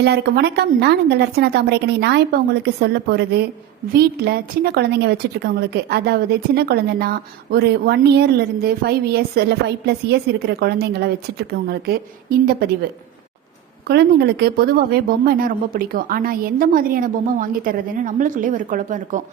எல்லாருக்கும் வணக்கம். நான் உங்கள் அர்ச்சனா தாமரைக்கணி நான் இப்போ உங்களுக்கு சொல்ல போகிறது வீட்டில் சின்ன குழந்தைங்க வச்சுட்டு இருக்கவங்களுக்கு அதாவது சின்ன குழந்தைன்னா ஒரு ஒன் இயர்லேருந்து ஃபைவ் இயர்ஸ் இல்லை ஃபைவ் ப்ளஸ் இயர்ஸ் இருக்கிற குழந்தைங்கள வச்சுட்டு இருக்கவங்களுக்கு இந்த பதிவு. குழந்தைங்களுக்கு பொதுவாகவே பொம்மைனா ரொம்ப பிடிக்கும். ஆனால் எந்த மாதிரியான பொம்மை வாங்கி தர்றதுன்னு நம்மளுக்குள்ளே ஒரு குழப்பம் இருக்கும்.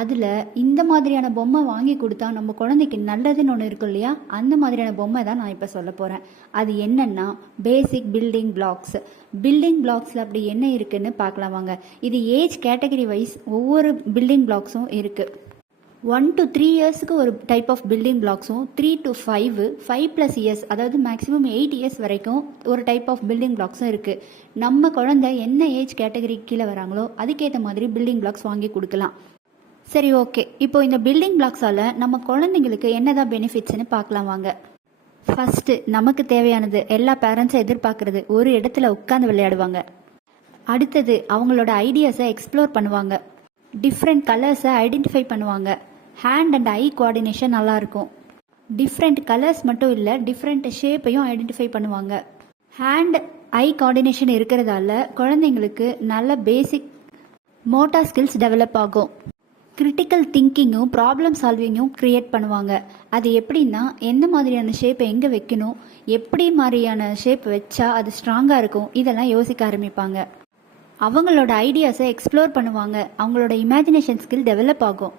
அதில் இந்த மாதிரியான பொம்மை வாங்கி கொடுத்தா நம்ம குழந்தைக்கு நல்லதுன்னு ஒன்று இருக்கும் இல்லையா? அந்த மாதிரியான பொம்மை தான் நான் இப்போ சொல்ல போகிறேன் அது என்னென்னா பேசிக் பில்டிங் பிளாக்ஸ் பில்டிங் பிளாக்ஸில் அப்படி என்ன இருக்குன்னு பார்க்கலாம் வாங்க. இது ஏஜ் கேட்டகரி வைஸ் ஒவ்வொரு பில்டிங் பிளாக்ஸும் இருக்குது ஒன் டு த்ரீ இயர்ஸுக்கு ஒரு type of building பிளாக்ஸும் three to five five plus years அதாவது மேக்ஸிமம் எயிட் இயர்ஸ் வரைக்கும் ஒரு டைப் ஆஃப் பில்டிங் பிளாக்ஸும் இருக்குது நம்ம குழந்தை என்ன ஏஜ் கேட்டகரி கீழே வராங்களோ அதுக்கேற்ற மாதிரி பில்டிங் பிளாக்ஸ் வாங்கி கொடுக்கலாம். சரி ஓகே இப்போ இந்த பில்டிங் பிளாக்ஸால் நம்ம குழந்தைங்களுக்கு என்னதான் பெனிஃபிட்ஸ்னு பார்க்கலாம் வாங்க. ஃபஸ்ட்டு நமக்கு தேவையானது எல்லா பேரண்ட்ஸும் எதிர்பார்க்கறது. ஒரு இடத்துல உட்காந்து விளையாடுவாங்க. அடுத்தது அவங்களோட ஐடியாஸை எக்ஸ்ப்ளோர் பண்ணுவாங்க. டிஃப்ரெண்ட் கலர்ஸை ஐடென்டிஃபை பண்ணுவாங்க. ஹேண்ட் அண்ட் ஐ கோஆர்டினேஷன் நல்லாயிருக்கும் டிஃப்ரெண்ட் கலர்ஸ் மட்டும் இல்லை டிஃப்ரெண்ட் ஷேப்பையும் ஐடென்டிஃபை பண்ணுவாங்க. ஹேண்ட் ஐ கோஆர்டினேஷன் இருக்கிறதால குழந்தைங்களுக்கு நல்ல பேசிக் மோட்டார் ஸ்கில்ஸ் டெவலப் ஆகும். கிரிட்டிக்கல் திங்கிங்கும் ப்ராப்ளம் சால்விங்கும் க்ரியேட் பண்ணுவாங்க. அது எப்படின்னா எந்த மாதிரியான ஷேப்பை எங்கே வைக்கணும் எப்படி மாதிரியான ஷேப் வச்சா அது ஸ்ட்ராங்காக இருக்கும் இதெல்லாம் யோசிக்க ஆரம்பிப்பாங்க. அவங்களோட ஐடியாஸை எக்ஸ்ப்ளோர் பண்ணுவாங்க. அவங்களோட இமேஜினேஷன் ஸ்கில் டெவலப் ஆகும்.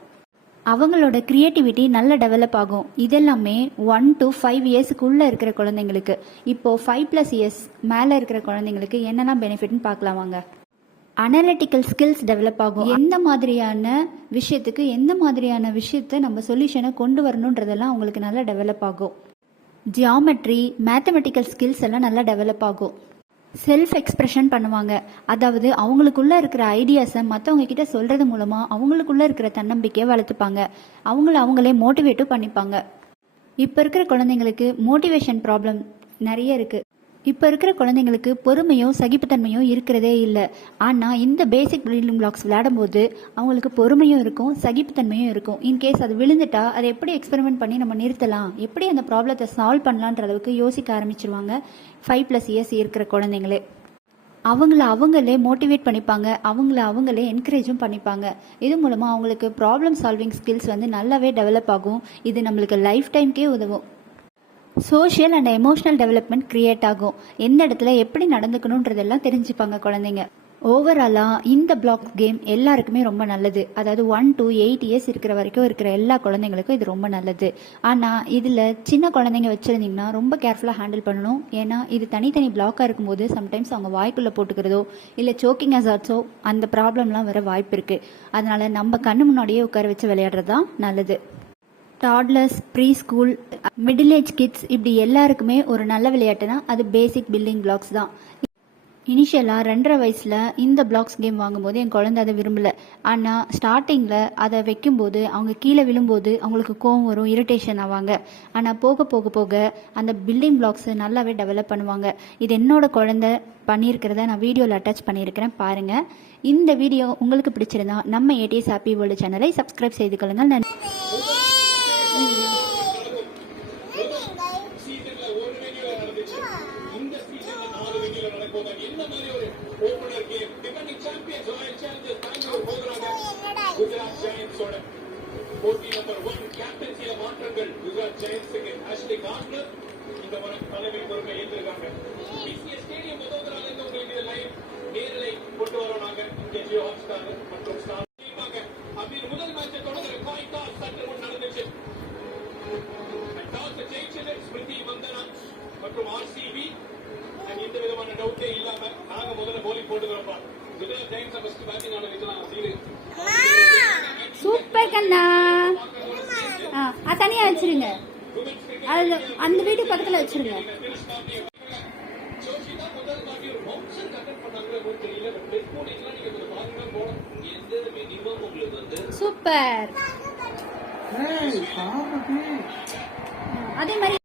அவங்களோட க்ரியேட்டிவிட்டி நல்லா டெவலப் ஆகும். இதெல்லாமே ஒன் டு ஃபைவ் இயர்ஸுக்குள்ளே இருக்கிற குழந்தைங்களுக்கு. இப்போது ஃபைவ் ப்ளஸ் இயர்ஸ் மேலே இருக்கிற குழந்தைங்களுக்கு என்னெல்லாம் பெனிஃபிட்னு பார்க்கலாம் வாங்க. அனலிட்டிக்கல் ஸ்கில்ஸ் டெவலப் ஆகும். எந்த மாதிரியான விஷயத்துக்கு எந்த மாதிரியான விஷயத்தை நம்ம சொல்யூஷனை கொண்டு வரணுன்றதெல்லாம் அவங்களுக்கு நல்லா டெவலப் ஆகும். ஜியாமெட்ரி மேத்தமெட்டிக்கல் ஸ்கில்ஸ் எல்லாம் நல்லா டெவலப் ஆகும். செல்ஃப் எக்ஸ்ப்ரெஷன் பண்ணுவாங்க. அதாவது அவங்களுக்குள்ள இருக்கிற ஐடியாஸை மற்றவங்க கிட்ட சொல்கிறது மூலமாக அவங்களுக்குள்ளே இருக்கிற தன்னம்பிக்கையை வளர்த்துப்பாங்க. அவங்கள அவங்களே மோட்டிவேட்டும் பண்ணிப்பாங்க. இப்போ இருக்கிற குழந்தைங்களுக்கு மோட்டிவேஷன் ப்ராப்ளம் நிறைய இருக்குது இப்போ இருக்கிற குழந்தைங்களுக்கு பொறுமையும் சகிப்புத்தன்மையும் இருக்கிறதே இல்லை. ஆனால் இந்த பேசிக் பில்டிங் பிளாக்ஸ் விளையாடும்போது அவங்களுக்கு பொறுமையும் இருக்கும் சகிப்புத்தன்மையும் இருக்கும். இன்கேஸ் அது விழுந்துட்டா அதை எப்படி எக்ஸ்பெரிமெண்ட் பண்ணி நம்ம நிறுத்தலாம்? எப்படி அந்த ப்ராப்ளத்தை சால்வ் பண்ணலான்ற அளவுக்கு யோசிக்க ஆரம்பிச்சிருவாங்க ஃபைவ் ப்ளஸ் இயர்ஸ் இருக்கிற குழந்தைங்களே. அவங்கள அவங்களே மோட்டிவேட் பண்ணிப்பாங்க. அவங்கள அவங்களே என்கரேஜும் பண்ணிப்பாங்க. இது மூலமாக அவங்களுக்கு ப்ராப்ளம் சால்விங் ஸ்கில்ஸ் வந்து நல்லாவே டெவலப் ஆகும். இது நம்மளுக்கு லைஃப் டைம்க்கே உதவும். Social and emotional development create ஆகும். எந்த இடத்துல எப்படி நடந்துக்கணுன்றதெல்லாம் தெரிஞ்சுப்பாங்க குழந்தைங்க. ஓவராலாக இந்த பிளாக் கேம் எல்லாருக்குமே ரொம்ப நல்லது. அதாவது ஒன் டு எயிட் இயர்ஸ் இருக்கிற வரைக்கும் இருக்கிற எல்லா குழந்தைங்களுக்கும் இது ரொம்ப நல்லது. ஆனால் இதில் சின்ன குழந்தைங்க வச்சுருந்தீங்கன்னா ரொம்ப கேர்ஃபுல்லாக ஹேண்டில் பண்ணணும். ஏன்னா இது தனித்தனி பிளாக்காக இருக்கும்போது சம்டைம்ஸ் அவங்க வாய்க்குள்ளே போட்டுக்கிறதோ இல்லை சோக்கிங் அசாட்ஸோ அந்த ப்ராப்ளம்லாம் வர வாய்ப்பு இருக்குது அதனால் நம்ம கண்ணு முன்னாடியே உட்கார வச்சு விளையாடுறது தான் நல்லது. Toddlers pre school middle age kids இப்படி எல்லாருக்குமே ஒரு நல்ல விளையாட்டுனா அது பேசிக் பில்டிங் பிளாக்ஸ் தான். இனிஷியலாக ரெண்டரை வயசில் இந்த பிளாக்ஸ் கேம் வாங்கும்போது என் குழந்தை அதை விரும்பல. ஆனால் ஸ்டார்டிங்கில் அதை வைக்கும்போது அவங்க கீழே விழும்போது அவங்களுக்கு கோவம் வரும் இரிட்டேஷன் ஆவாங்க. ஆனால் போக போக போக அந்த பில்டிங் பிளாக்ஸை நல்லாவே டெவலப் பண்ணுவாங்க. இது என்னோட குழந்தை பண்ணியிருக்கிறத நான் வீடியோவில் அட்டாச் பண்ணியிருக்கிறேன் பாருங்கள் இந்த வீடியோ உங்களுக்கு பிடிச்சிருந்தா நம்ம ஏடிஎஸ் ஹாப்பி வேர்ல்டு சேனலை சப்ஸ்கிரைப் செய்து கொள்ளுங்கள். நன்றி. போட்டி நம்பர் ஒன் கேப்டன்சியில மாற்றங்கள் குஜராத் ஜெயண்ட்ஸுக்கு ஆஷ்லி கார்னர் இந்த முறை தலைமை பொறுப்பை ஏற்றிருக்காங்க பிசிஎஸ் ஸ்டேடியம் உதவுதலால இருந்து உங்களுக்கு இது லைவ் நேரலை கொண்டு வரோம் நாங்க இங்கே ஜியோ ஹாட்ஸ்டார் மற்றும் ஸ்டார் டவுட்டே இல்லாம நாங்க முதல்ல போலிங் போட்டுக்கிறோம்ப்பா. குஜராத் ஜெயின்ஸ் ஃபர்ஸ்ட் பேட்டிங் ஆட வைக்கலாம் சீரு. சூப்பர் கண்ணா ஆ அது தனியாக வச்சிருங்க. அது அந்த வீட்டு பக்கத்தில் வச்சிருங்க. சூப்பர். அதே மாதிரி